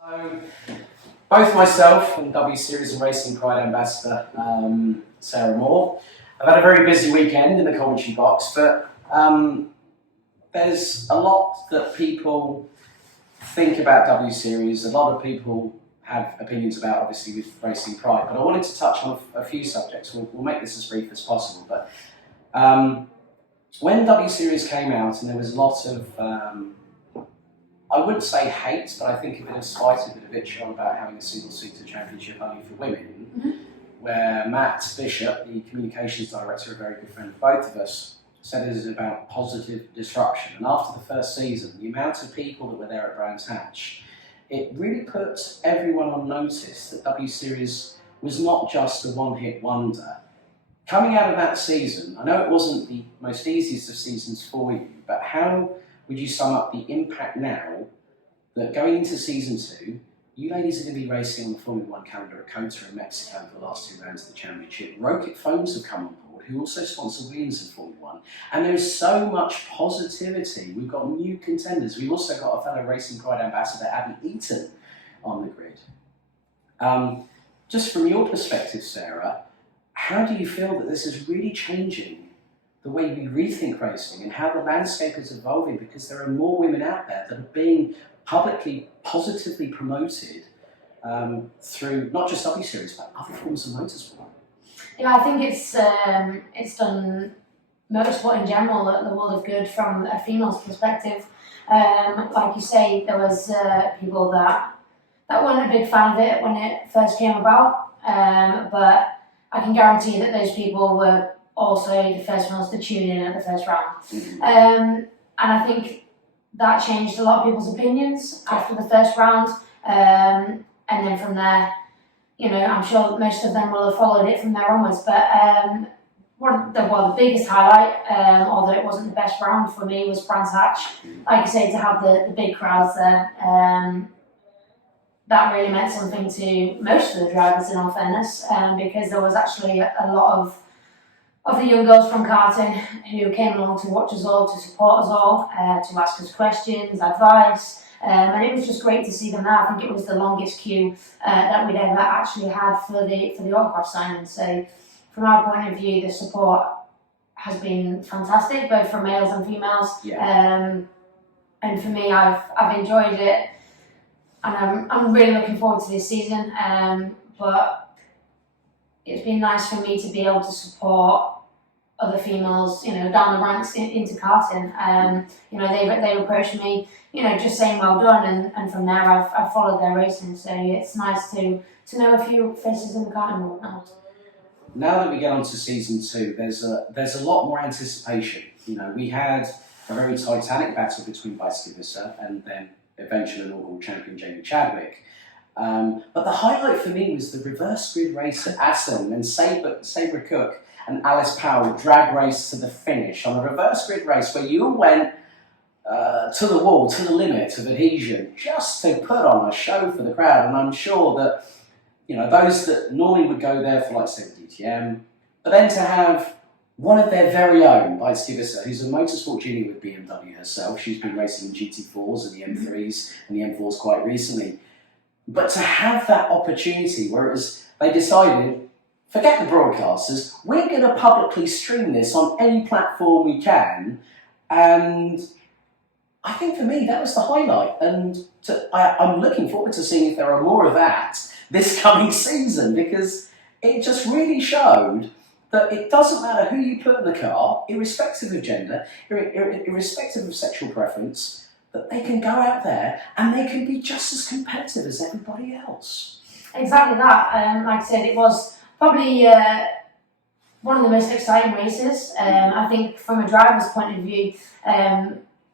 So, both myself and W Series and Racing Pride Ambassador Sarah Moore have had a very busy weekend in the commentary box, but there's a lot that people think about W Series. A lot of people have opinions about, obviously, with Racing Pride, but I wanted to touch on a few subjects. We'll make this as brief as possible, but when W Series came out, and there was a lot of I wouldn't say hate, but I think a bit of spite, a bit of vitriol about having a single-seater championship only for women, where Matt Bishop, the communications director, a very good friend of both of us, said it is about positive disruption. And after the first season, the amount of people that were there at Brands Hatch, it really put everyone on notice that W Series was not just a one-hit wonder. Coming out of that season, I know it wasn't the most easiest of seasons for you, but how would you sum up the impact now that going into season 2, you ladies are going to be racing on the Formula 1 calendar at COTA in Mexico for the last 2 rounds of the championship. Rokic Phones have come on board, who also sponsor Williams in Formula 1. And there is so much positivity. We've got new contenders. We've also got a fellow Racing Pride ambassador, Abby Eaton, on the grid. Just from your perspective, Sarah, how do you feel that this is really changing the way we rethink racing and how the landscape is evolving, because there are more women out there that are being publicly, positively promoted through not just W Series but other forms of motorsport? Yeah, I think it's done motorsport in general the world of good from a female's perspective. Like you say, there was people that weren't a big fan of it when it first came about, but I can guarantee that those people were also the first ones to tune in at the first round. And I think that changed a lot of people's opinions after the first round. And then from there, you know, I'm sure most of them will have followed it from there onwards. But the biggest highlight, although it wasn't the best round for me, was Brands Hatch. Like I say, to have the big crowds there, that really meant something to most of the drivers, in all fairness, because there was actually a lot of the young girls from karting who came along to watch us all, to support us all, to ask us questions, advice, and it was just great to see them there. I think it was the longest queue that we'd ever actually had for the autograph signing. So from our point of view, the support has been fantastic, both from males and females. Yeah. And for me, I've enjoyed it, and I'm really looking forward to this season. But it's been nice for me to be able to support other females, you know, down the ranks into karting. You know, they've approached me, you know, just saying well done, and from there I've followed their racing. So it's nice to know a few faces in the karting world now. Now that we get on to season 2, there's a lot more anticipation. You know, we had a very titanic battle between Bicyclista and then eventual inaugural champion Jamie Chadwick. But the highlight for me was the reverse grid race at Assen, and Sabra Cook and Alice Powell drag race to the finish on a reverse grid race where you all went to the wall, to the limit of adhesion, just to put on a show for the crowd. And I'm sure that, you know, those that normally would go there for, like, say, the DTM, but then to have one of their very own, Bites Givissa, who's a motorsport junior with BMW herself. She's been racing in GT4s and the M3s and the M4s quite recently. But to have that opportunity, whereas they decided, forget the broadcasters, we're going to publicly stream this on any platform we can. And I think for me, that was the highlight. And I'm looking forward to seeing if there are more of that this coming season, because it just really showed that it doesn't matter who you put in the car, irrespective of gender, irrespective of sexual preference, that they can go out there and they can be just as competitive as everybody else. Exactly that. Like I said, it was probably one of the most exciting races. I think from a driver's point of view,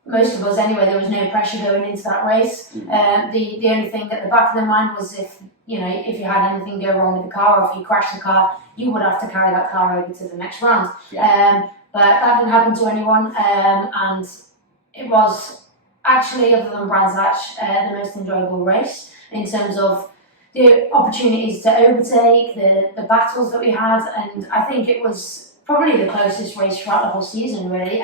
most of us anyway, there was no pressure going into that race. The only thing at the back of their mind was if you had anything go wrong with the car, or if you crashed the car, you would have to carry that car over to the next round. Yeah. But that didn't happen to anyone, and it was actually, other than Brands Hatch, the most enjoyable race in terms of the opportunities to overtake, the battles that we had, and I think it was probably the closest race throughout the whole season, really.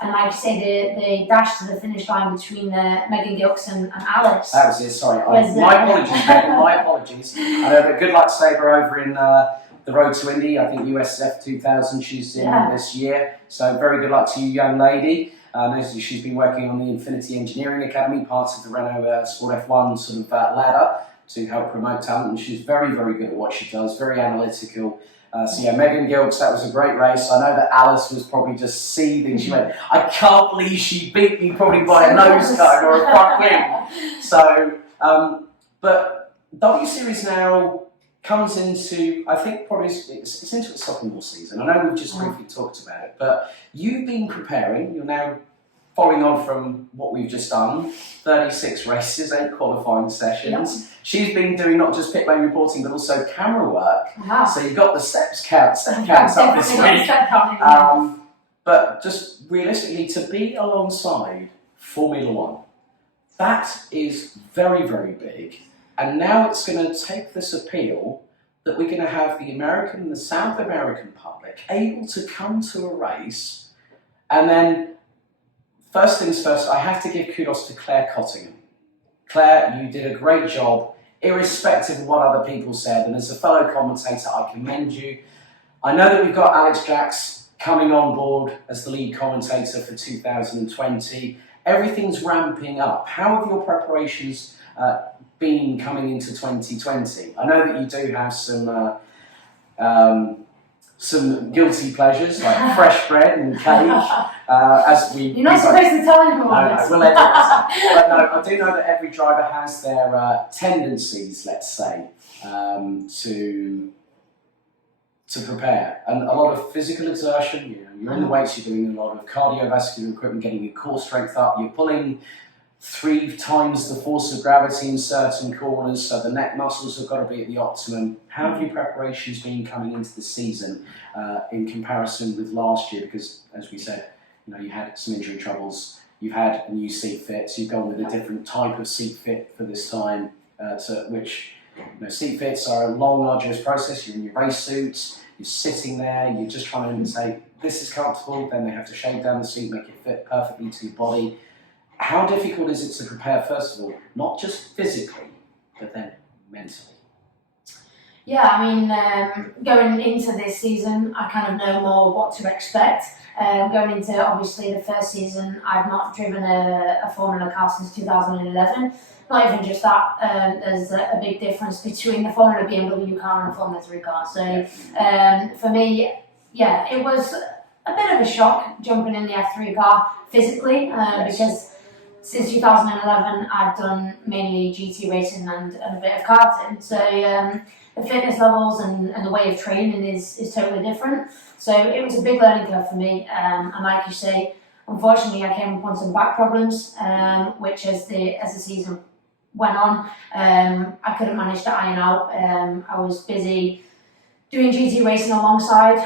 And like you say, the dash to the finish line between Megan Gilks and Alice. That was it, sorry. My apologies, Megan, my apologies. Good luck to Sabre over in the Road to Indy. I think USF 2000 she's in this year. So very good luck to you, young lady. She's been working on the Infinity Engineering Academy, part of the Renault Sport F1 sort of ladder to help promote talent. And she's very, very good at what she does, very analytical. So yeah, Megan Gilks, that was a great race. I know that Alice was probably just seething. She went, I can't believe she beat me probably by a nose cone or a front wing. So, but W Series now comes into, I think probably it's into its sophomore season. I know we've just briefly talked about it, but you've been preparing, you're now following on from what we've just done, 36 races, 8 qualifying sessions. Yep. She's been doing not just pit lane reporting, but also camera work. Wow. So you've got the step counts up this week. But just realistically, to be alongside Formula One, that is very, very big. And now it's going to take this appeal that we're going to have the American and the South American public able to come to a race. And then, first things first, I have to give kudos to Claire Cottingham. Claire, you did a great job, irrespective of what other people said. And as a fellow commentator, I commend you. I know that we've got Alex Jacks coming on board as the lead commentator for 2020. Everything's ramping up. How have your preparations been coming into 2020? I know that you do have some guilty pleasures like fresh bread and cake. You're not supposed to tell anyone. No, we'll edit this. But no, I do know that every driver has their tendencies, let's say, to prepare, and a lot of physical exertion. You know, you're in the weights, you're doing a lot of cardiovascular equipment, getting your core strength up. You're pulling 3 times the force of gravity in certain corners, so the neck muscles have got to be at the optimum. How have your preparations been coming into the season in comparison with last year? Because, as we said, you know, you had some injury troubles, you've had a new seat fit, so you've gone with a different type of seat fit for this time, seat fits are a long, arduous process. You're in your race suits, you're sitting there, you're just trying to say, this is comfortable, then they have to shave down the seat, make it fit perfectly to your body. How difficult is it to prepare, first of all, not just physically, but then mentally? Yeah, I mean, going into this season, I kind of know more what to expect. Going into, obviously, the first season, I've not driven a Formula car since 2011. Not even just that, there's a big difference between the Formula BMW car and the Formula 3 car. So, for me, yeah, it was a bit of a shock jumping in the F3 car physically, because since 2011, I've done mainly GT racing and a bit of karting. So the fitness levels and the way of training is totally different. So it was a big learning curve for me. And like you say, unfortunately, I came upon some back problems, which as the season went on, I couldn't manage to iron out. I was busy doing GT racing alongside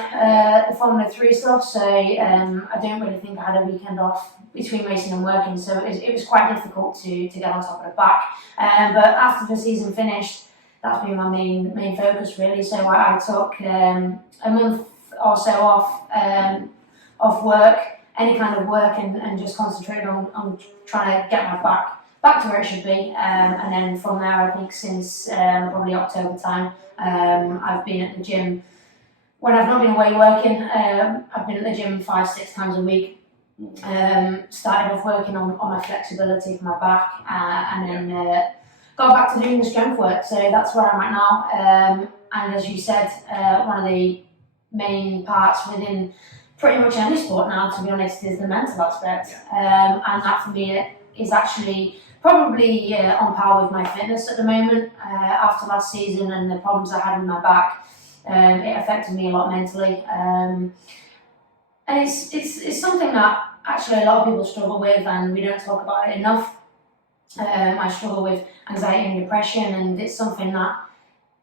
the Formula 3 stuff, so I don't really think I had a weekend off between racing and working, so it was quite difficult to get on top of the back. But after the season finished, that's been my main focus really. So I took a month or so off work, any kind of work, and just concentrated on trying to get my back to where it should be. And then from there, I think since probably October time, I've been at the gym. When I've not been away working, I've been at the gym 5-6 times a week. Started off working on my flexibility for my back, and then got back to doing the strength work. So that's where I'm at now. And as you said, one of the main parts within pretty much any sport now, to be honest, is the mental aspect. And that for me is actually probably on par with my fitness at the moment. After last season and the problems I had with my back, it affected me a lot mentally. And it's something that actually a lot of people struggle with, and we don't talk about it enough. I struggle with anxiety and depression, and it's something that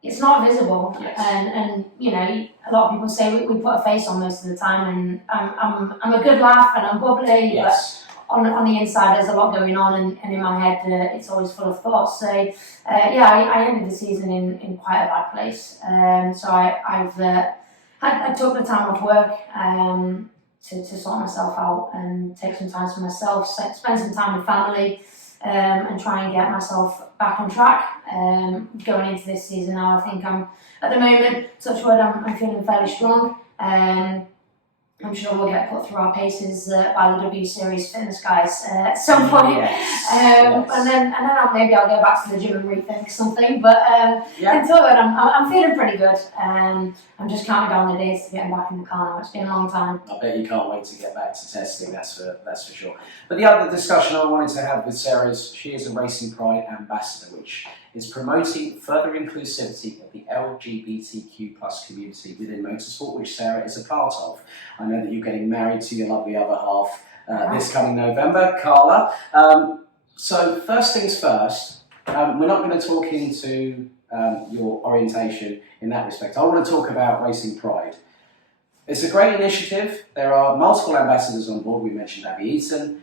it's not visible. Yes. And you know, a lot of people say we put a face on most of the time, and I'm a good laugh and I'm bubbly, yes. But on the inside there's a lot going on, and in my head it's always full of thoughts. So I ended the season in quite a bad place. So I took the time off work. to sort myself out and take some time for myself, spend some time with family, and try and get myself back on track. Going into this season now, I think I'm, at the moment, touch wood, I'm feeling fairly strong. I'm sure we'll get put through our paces by the W Series fitness guys at some point. Yes. And then maybe I'll go back to the gym and rethink something. But until then, I'm feeling pretty good. I'm just counting down the days to getting back in the car now. It's been a long time. I bet you can't wait to get back to testing, that's for sure. But the other discussion I wanted to have with Sarah is she is a Racing Pride ambassador, which is promoting further inclusivity of the LGBTQ plus community within motorsport, which Sarah is a part of. I know that you're getting married to your lovely other half this coming November, Carla. So first things first, we're not going to talk into your orientation in that respect. I want to talk about Racing Pride. It's a great initiative. There are multiple ambassadors on board. We mentioned Abby Eaton,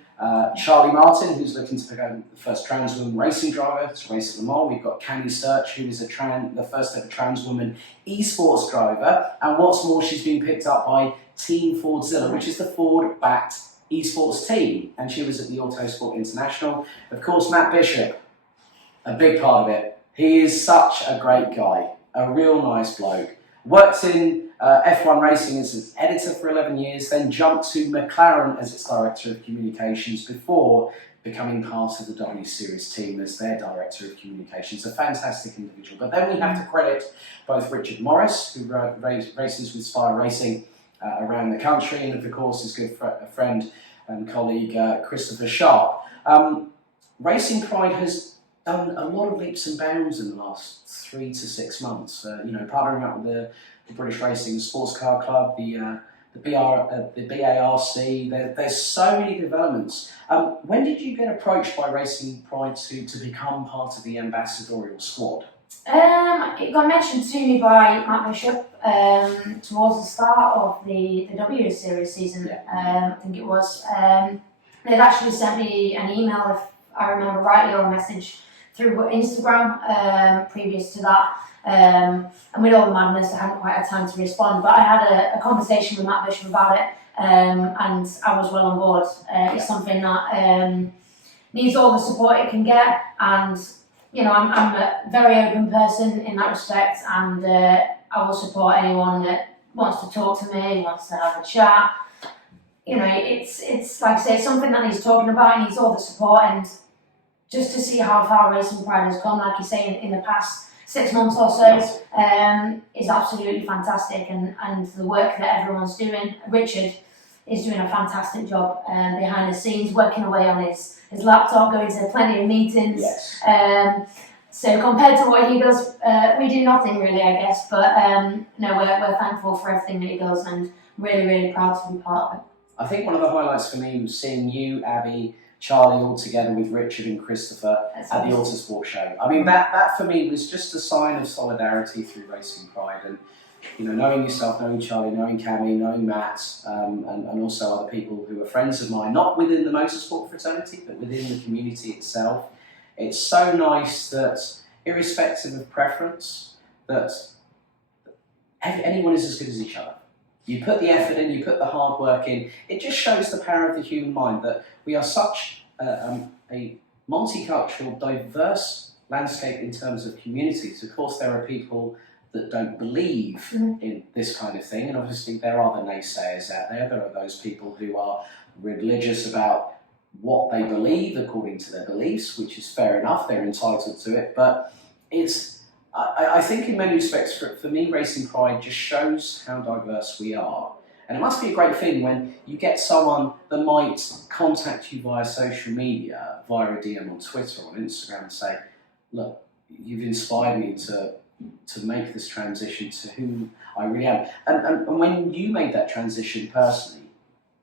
Charlie Martin, who's looking to become the first trans woman racing driver to race at Le Mans. We've got Candy Search, who is the first ever trans woman esports driver. And what's more, she's been picked up by Team Fordzilla, which is the Ford-backed esports team. And she was at the Autosport International. Of course, Matt Bishop, a big part of it. He is such a great guy, a real nice bloke. Worked in F1 racing as its editor for 11 years, then jumped to McLaren as its director of communications before becoming part of the W Series team as their director of communications. A fantastic individual. But then we have to credit both Richard Morris, who races with Spire Racing around the country, and of course his good friend and colleague Christopher Sharp. Racing Pride has done a lot of leaps and bounds in the last 3 to 6 months. Partnering up with the British Racing Sports Car Club, the BARC. There's so many developments. When did you get approached by Racing Pride to become part of the ambassadorial squad? It got mentioned to me by Matt Bishop towards the start of the W Series season. I think it was. They'd actually sent me an email, if I remember rightly, or a message through Instagram previous to that. And with all the madness, I hadn't quite had time to respond. But I had a conversation with Matt Bishop about it, and I was well on board. It's something that needs all the support it can get, and I'm a very open person in that respect, and I will support anyone that wants to talk to me, wants to have a chat. It's like I say, it's something that he's talking about, and needs all the support, and just to see how far Racing Pride has come, like you say, in the past 6 months or so, is absolutely fantastic, and the work that everyone's doing. Richard is doing a fantastic job behind the scenes, working away on his laptop, going to plenty of meetings. Yes. So compared to what he does, we do nothing really, I guess. But we're thankful for everything that he does, and really, really proud to be part of it. I think one of the highlights for me was seeing you, Abby, Charlie all together with Richard and Christopher at the Autosport show. I mean, that for me was just a sign of solidarity through Racing Pride, and knowing yourself, knowing Charlie, knowing Cammy, knowing Matt, and also other people who are friends of mine, not within the motorsport fraternity, but within the community itself. It's so nice that, irrespective of preference, that anyone is as good as each other. You put the effort in, you put the hard work in. It just shows the power of the human mind, that we are such a multicultural, diverse landscape in terms of communities. Of course, there are people that don't believe in this kind of thing, and obviously there are the naysayers out there. There are those people who are religious about what they believe according to their beliefs, which is fair enough, they're entitled to it, but I think in many respects, for me, Racing Pride just shows how diverse we are. And it must be a great thing when you get someone that might contact you via social media, via a DM on Twitter or on Instagram, and say, look, you've inspired me to make this transition to who I really am. And when you made that transition personally,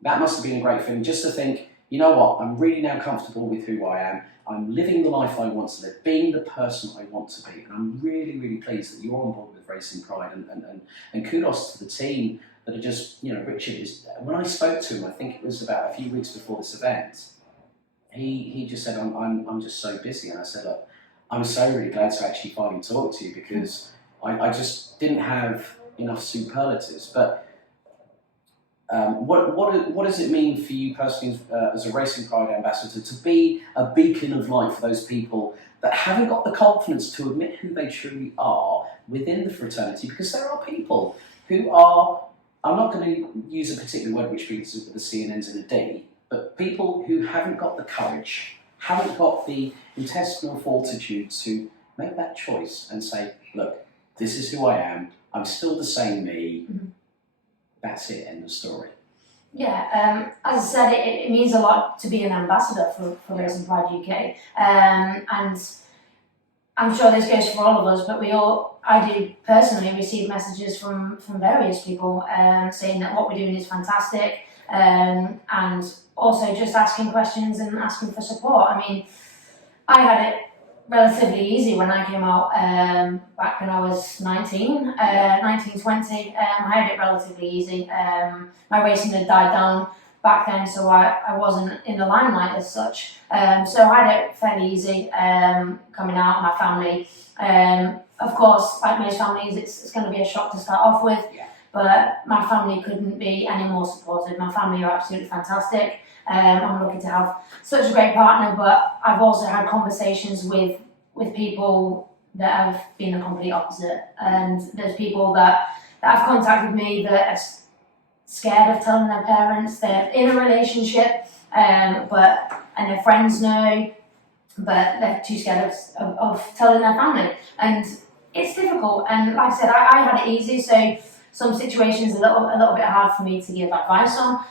that must have been a great thing, just to think, you know what, I'm really now comfortable with who I am. I'm living the life I want to live, being the person I want to be. And I'm really, really pleased that you're on board with Racing Pride, and kudos to the team that are just, Richard is, when I spoke to him, I think it was about a few weeks before this event, he just said, I'm just so busy. And I said, look, I'm so really glad to actually finally talk to you, because I just didn't have enough superlatives. But what does it mean for you personally as a Racing Pride ambassador to be a beacon of light for those people that haven't got the confidence to admit who they truly are within the fraternity? Because there are people who are, I'm not going to use a particular word which begins with a C and ends in a D, but people who haven't got the courage, haven't got the intestinal fortitude to make that choice and say, look, this is who I am, I'm still the same me. Mm-hmm. That's it, end of story. Yeah, as I said, it means a lot to be an ambassador for Racing Pride UK. And I'm sure this goes for all of us, but I do personally receive messages from various people saying that what we're doing is fantastic, and also just asking questions and asking for support. I mean, I had it relatively easy when I came out back when I was 19, 20. I had it relatively easy. My racing had died down back then, so I wasn't in the limelight as such. So I had it fairly easy coming out. My family, of course, like most families, it's going to be a shock to start off with, but my family couldn't be any more supportive. My family are absolutely fantastic. I'm lucky to have such a great partner, but I've also had conversations with people that have been the complete opposite. And there's people that have contacted me that are scared of telling their parents they're in a relationship, and their friends know, but they're too scared of telling their family. And it's difficult. And like I said, I had it easy, so some situations a little bit hard for me to give advice on,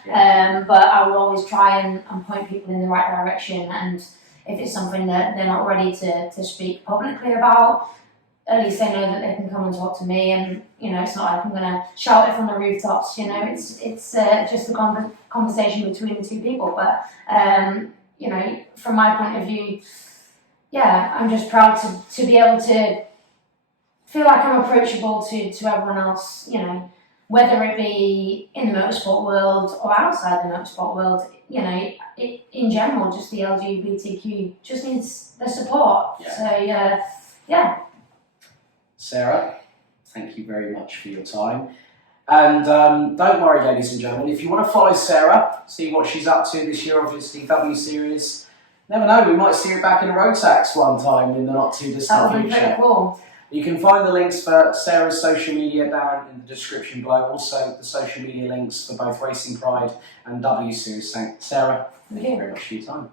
but I will always try and point people in the right direction. And if it's something that they're not ready to speak publicly about, at least they know that they can come and talk to me. And it's not like I'm going to shout it from the rooftops. It's just a conversation between the two people. But from my point of view, I'm just proud to be able to feel like I'm approachable to everyone else, whether it be in the motorsport world or outside the motorsport world. In general, just the LGBTQ just needs the support. So, Sarah, thank you very much for your time. And don't worry, ladies and gentlemen, if you want to follow Sarah, see what she's up to this year, obviously, W Series, never know, we might see her back in a Rotax one time in the not too distant future. That would be pretty cool. You can find the links for Sarah's social media down in the description below. Also, the social media links for both Racing Pride and W Series. Thanks, Sarah. Thank you very much for your time.